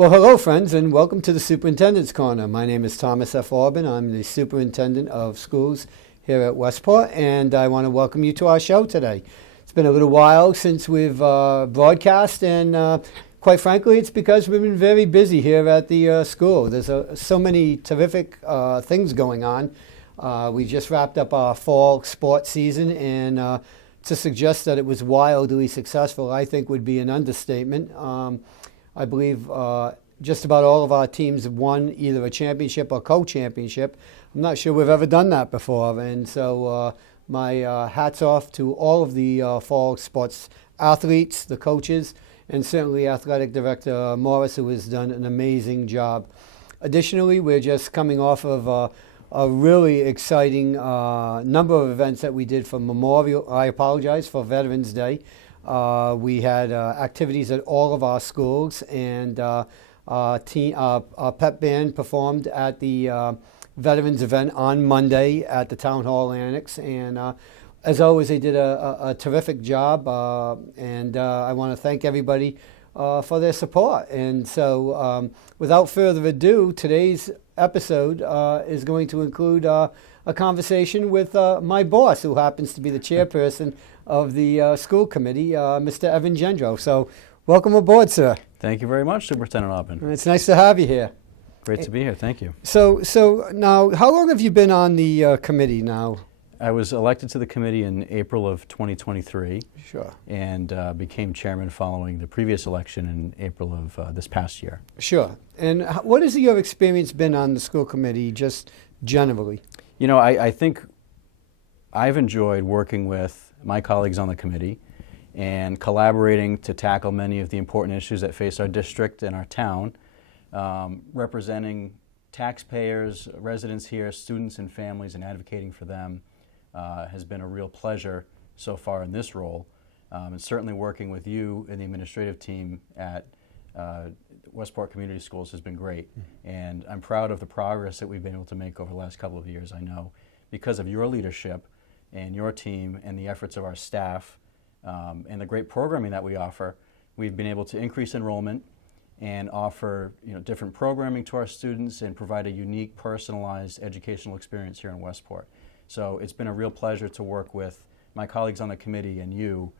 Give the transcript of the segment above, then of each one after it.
Well, hello, friends, and welcome to the Superintendent's Corner. My name is Thomas F. Orban. I'm the Superintendent of Schools here at Westport, and I want to welcome you to our show today. It's been a little while since we've broadcast, and quite frankly, it's because we've been very busy here at the school. There's so many terrific things going on. We just wrapped up our fall sports season, and to suggest that it was wildly successful, I think, would be an understatement. I believe just about all of our teams won either a championship or co-championship. I'm not sure we've ever done that before, and so my hats off to all of the fall sports athletes, the coaches, and certainly Athletic Director Morris, who has done an amazing job. Additionally, we're just coming off of a really exciting number of events that we did for for Veterans Day. We had activities at all of our schools, and our pep band performed at the Veterans event on Monday at the Town Hall Annex, and as always, they did a terrific job, and I want to thank everybody for their support. And so, without further ado, today's episode is going to include a conversation with my boss, who happens to be the chairperson of the school committee, Mr. Evan Gendreau. So welcome aboard, sir. Thank you very much, Superintendent Oppen. It's nice to have you here. Great to be here. Thank you. So now, how long have you been on the committee now? I was elected to the committee in April of 2023. Sure. And became chairman following the previous election in April of this past year. Sure. And what has your experience been on the school committee, just generally? You know, I think I've enjoyed working with my colleagues on the committee and collaborating to tackle many of the important issues that face our district and our town, representing taxpayers, residents here, students and families, and advocating for them has been a real pleasure so far in this role. And certainly working with you and the administrative team at Westport Community Schools has been great. And I'm proud of the progress that we've been able to make over the last couple of years, I know, because of your leadership and your team and the efforts of our staff and the great programming that we offer. We've been able to increase enrollment and offer different programming to our students and provide a unique, personalized educational experience here in Westport. So it's been a real pleasure to work with my colleagues on the committee and you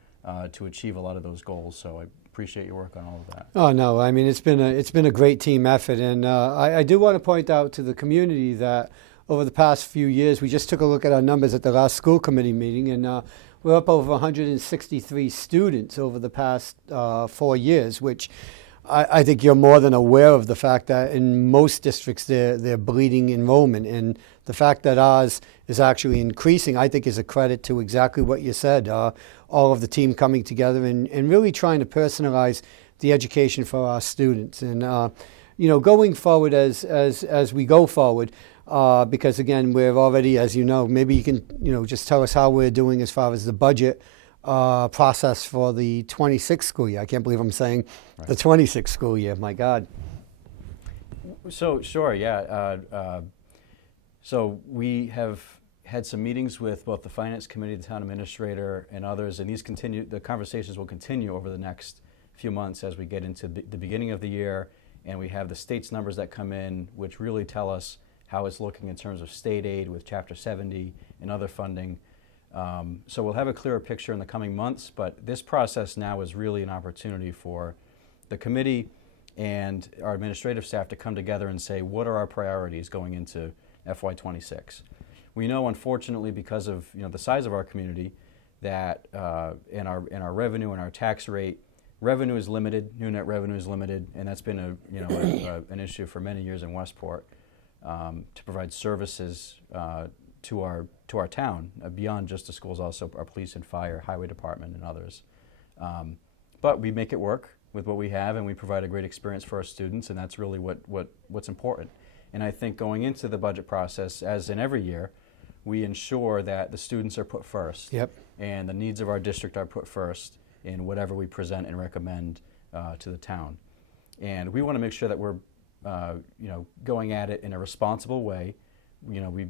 to achieve a lot of those goals. So I appreciate your work on all of that. Oh no, I mean it's been a great team effort, and I do want to point out to the community that over the past few years, we just took a look at our numbers at the last school committee meeting, and we're up over 163 students over the past 4 years, which I think you're more than aware of the fact that in most districts they're bleeding enrollment, and the fact that ours is actually increasing, I think, is a credit to exactly what you said. All of the team coming together and really trying to personalize the education for our students, and going forward as we go forward. Because again, we're already, as you know, maybe you can just tell us how we're doing as far as the budget process for the 26th school year. I can't believe I'm saying right. The 26th school year. My God. So sure, yeah. So we have had some meetings with both the Finance Committee, the Town Administrator, and others, and the conversations will continue over the next few months as we get into the beginning of the year, and we have the state's numbers that come in, which really tell us how it's looking in terms of state aid with Chapter 70 and other funding. So we'll have a clearer picture in the coming months, but this process now is really an opportunity for the committee and our administrative staff to come together and say, what are our priorities going into FY26? We know, unfortunately, because of the size of our community, that in our revenue and our tax rate, revenue is limited, new net revenue is limited, and that's been an issue for many years in Westport. To provide services to our town beyond just the schools, also our police and fire, highway department, and others. But we make it work with what we have, and we provide a great experience for our students, and that's really what's important. And I think going into the budget process, as in every year, we ensure that the students are put first, yep, and the needs of our district are put first in whatever we present and recommend to the town. And we want to make sure that we're going at it in a responsible way. We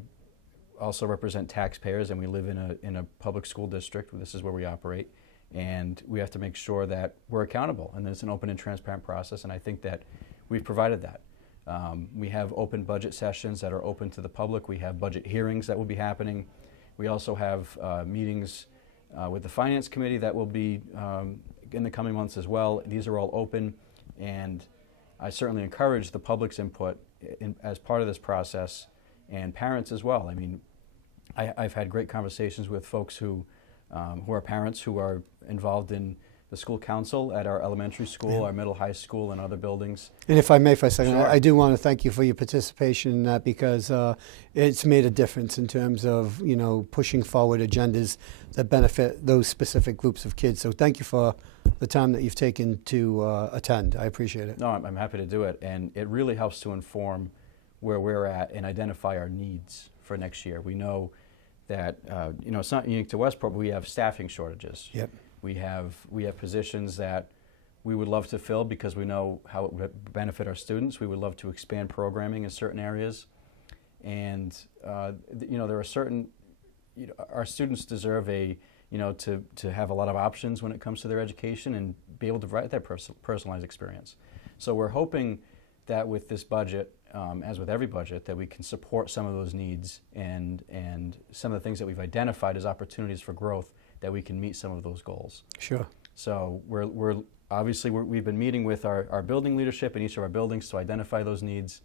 also represent taxpayers, and we live in a public school district. This is where we operate, and we have to make sure that we're accountable and that it's an open and transparent process. And I think that we've provided that. We have open budget sessions that are open to the public. We have budget hearings that will be happening. We also have meetings with the Finance Committee that will be in the coming months as well. These are all open, and I certainly encourage the public's input as part of this process, and parents as well. I mean, I've had great conversations with folks who are parents who are involved in the school council at our elementary school, our middle high school, and other buildings. And if I may for a second, Sure. I do want to thank you for your participation in that, because it's made a difference in terms of, pushing forward agendas that benefit those specific groups of kids. So thank you for the time that you've taken to attend. I appreciate it. No, I'm happy to do it, and it really helps to inform where we're at and identify our needs for next year. We know that it's not unique to Westport, but we have staffing shortages. Yep. We have positions that we would love to fill because we know how it would benefit our students. We would love to expand programming in certain areas, and there are certain our students deserve to have a lot of options when it comes to their education and be able to provide that personalized experience. So we're hoping that with this budget, as with every budget, that we can support some of those needs and some of the things that we've identified as opportunities for growth, that we can meet some of those goals. Sure. So we've been meeting with our building leadership in each of our buildings to identify those needs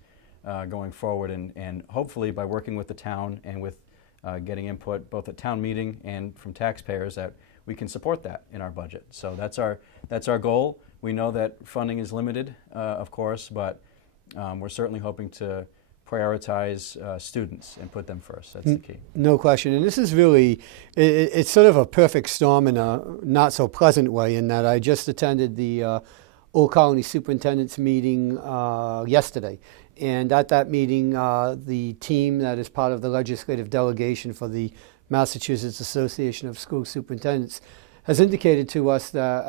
going forward, and hopefully by working with the town and with getting input both at town meeting and from taxpayers, that we can support that in our budget. So that's our goal. We know that funding is limited, of course, but we're certainly hoping to prioritize students and put them first. That's the key. No question. And this is really, it's sort of a perfect storm in a not so pleasant way, in that I just attended the Old Colony Superintendent's meeting yesterday. And at that meeting, the team that is part of the legislative delegation for the Massachusetts Association of School Superintendents has indicated to us that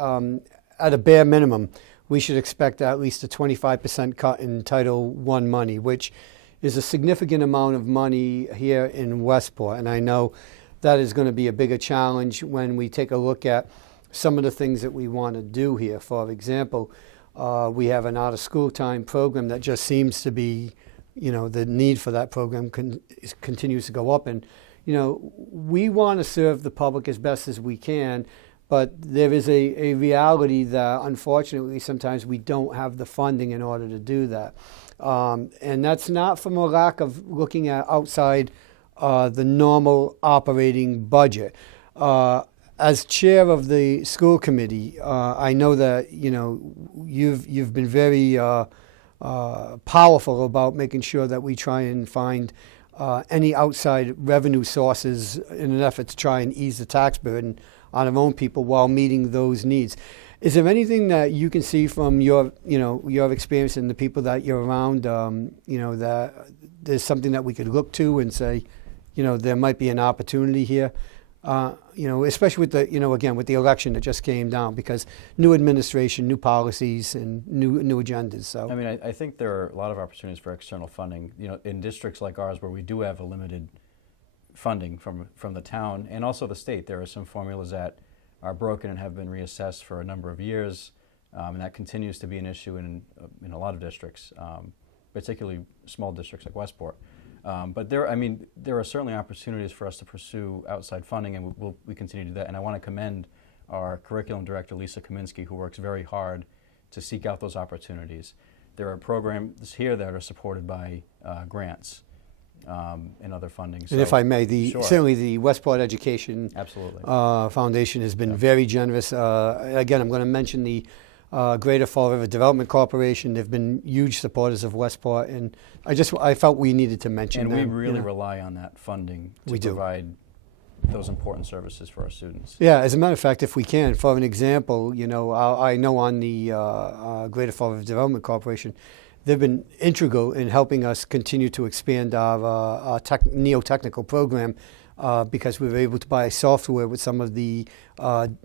at a bare minimum, we should expect at least a 25% cut in Title I money, which is a significant amount of money here in Westport. And I know that is going to be a bigger challenge when we take a look at some of the things that we want to do here. For example, we have an out-of-school time program that just seems to be, the need for that program continues to go up. And, we want to serve the public as best as we can, but there is a reality that, unfortunately, sometimes we don't have the funding in order to do that. And that's not from a lack of looking at outside the normal operating budget. As chair of the school committee, I know that you've been very powerful about making sure that we try and find any outside revenue sources in an effort to try and ease the tax burden on our own people while meeting those needs. Is there anything that you can see from your experience and the people that you're around, that there's something that we could look to and say, there might be an opportunity here, especially with the, again, with the election that just came down, because new administration, new policies, and new agendas. So I mean, I think there are a lot of opportunities for external funding, in districts like ours where we do have a limited funding from the town and also the state. There are some formulas that are broken and have been reassessed for a number of years, and that continues to be an issue in a lot of districts, particularly small districts like Westport. But there are certainly opportunities for us to pursue outside funding, and we continue to do that. And I want to commend our curriculum director, Lisa Kaminsky, who works very hard to seek out those opportunities. There are programs here that are supported by grants and other funding. And if I may, Sure. certainly the Westport Education Absolutely. Foundation has been very generous. Again, I'm going to mention the Greater Fall River Development Corporation. They've been huge supporters of Westport, and I felt we needed to mention And them. we really rely on that funding to provide those important services for our students. Yeah, as a matter of fact, if we can, for an example, I know on the Greater Fall River Development Corporation, they've been integral in helping us continue to expand our neo-technical program because we were able to buy software with some of the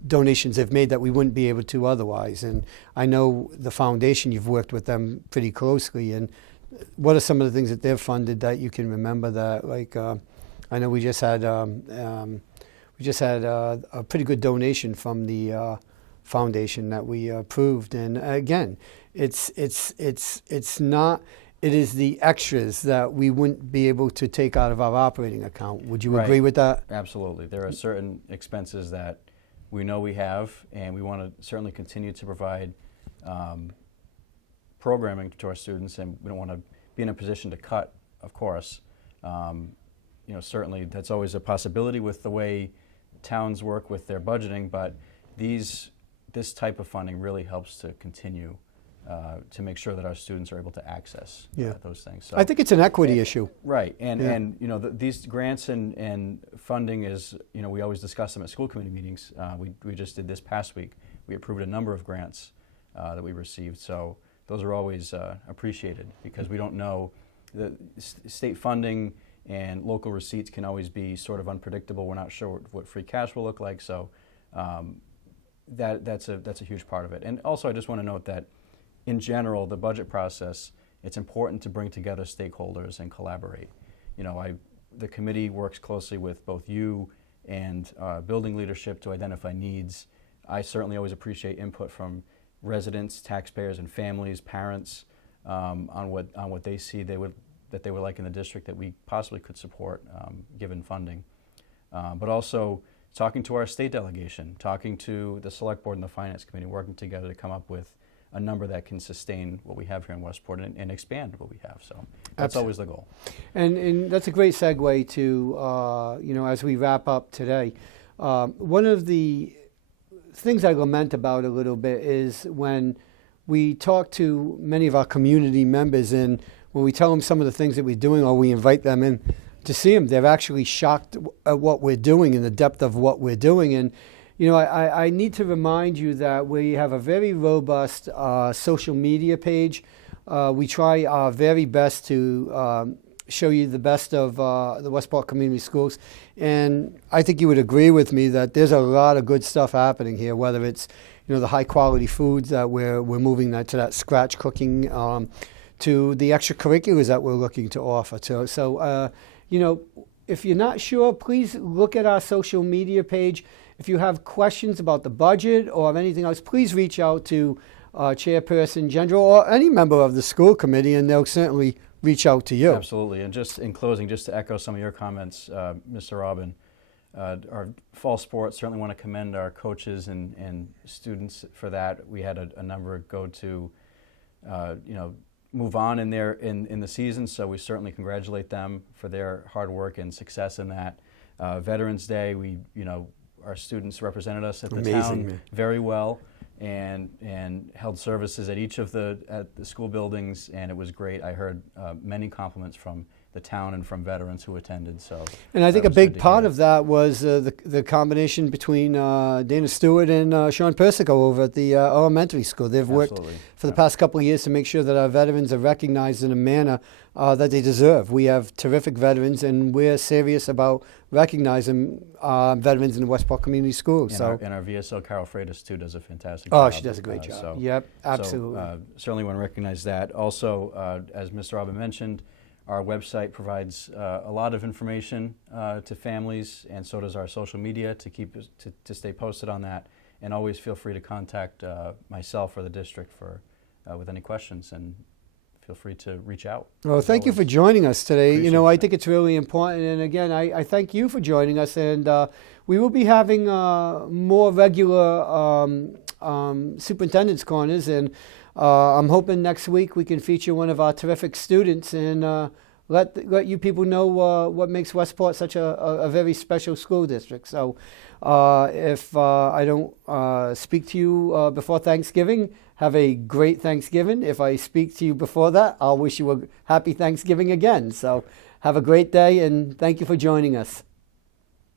donations they've made that we wouldn't be able to otherwise. And I know the foundation, you've worked with them pretty closely. And what are some of the things that they've funded that you can remember that, like, I know we just had a pretty good donation from the foundation that we approved. And again, it's not. It is the extras that we wouldn't be able to take out of our operating account. Would you agree with that? Absolutely. There are certain expenses that we know we have, and we want to certainly continue to provide programming to our students, and we don't want to be in a position to cut, of course. Certainly that's always a possibility with the way towns work with their budgeting, but this type of funding really helps to continue to make sure that our students are able to access those things. So I think it's an equity issue. Right, and these grants and funding is, we always discuss them at school committee meetings. We just did this past week. We approved a number of grants that we received, so those are always appreciated, because we don't know, the state funding and local receipts can always be sort of unpredictable. We're not sure what free cash will look like, so that's a huge part of it. And also, I just want to note that in general, the budget process, it's important to bring together stakeholders and collaborate. The committee works closely with both you and building leadership to identify needs. I certainly always appreciate input from residents, taxpayers, and families, parents, on what they see that they would like in the district that we possibly could support given funding. But also talking to our state delegation, talking to the select board and the finance committee, working together to come up with a number that can sustain what we have here in Westport and expand what we have. So that's always the goal. And that's a great segue to, as we wrap up today. One of the things I lament about a little bit is when we talk to many of our community members, and when we tell them some of the things that we're doing, or we invite them in to see them, they're actually shocked at what we're doing and the depth of what we're doing. And I need to remind you that we have a very robust social media page. We try our very best to show you the best of the Westport Community Schools. And I think you would agree with me that there's a lot of good stuff happening here, whether it's the high quality foods that we're moving to that scratch cooking, to the extracurriculars that we're looking to offer to. So, if you're not sure, please look at our social media page. If you have questions about the budget or anything else, please reach out to Chairperson Gendreau or any member of the school committee, and they'll certainly reach out to you. Absolutely. And just in closing, just to echo some of your comments, Mr. Robin, our fall sports, certainly want to commend our coaches and students for that. We had a number go to, move on in the season, so we certainly congratulate them for their hard work and success in that. Veterans Day, our students represented us at the town very well, and held services at each of the school buildings, and it was great. I heard many compliments from the town and from veterans who attended. So, and I think a big part of that was the combination between Dana Stewart and Sean Persico over at the elementary school. They've worked for the past couple of years to make sure that our veterans are recognized in a manner that they deserve. We have terrific veterans, and we're serious about recognizing veterans in the Westport Community Schools. And our VSO, Carol Freitas, too, does a fantastic job. Oh, she does a great job. Yep, absolutely. So, certainly want to recognize that. Also, as Mr. Robin mentioned, our website provides a lot of information to families, and so does our social media to stay posted on that. And always feel free to contact myself or the district with any questions, and feel free to reach out. Well, thank you for joining us today. I think it's really important. And again, I thank you for joining us. And we will be having more regular superintendent's corners. And I'm hoping next week we can feature one of our terrific students and let you people know what makes Westport such a very special school district. So if I don't speak to you before Thanksgiving, have a great Thanksgiving. If I speak to you before that, I'll wish you a happy Thanksgiving again. So have a great day, and thank you for joining us.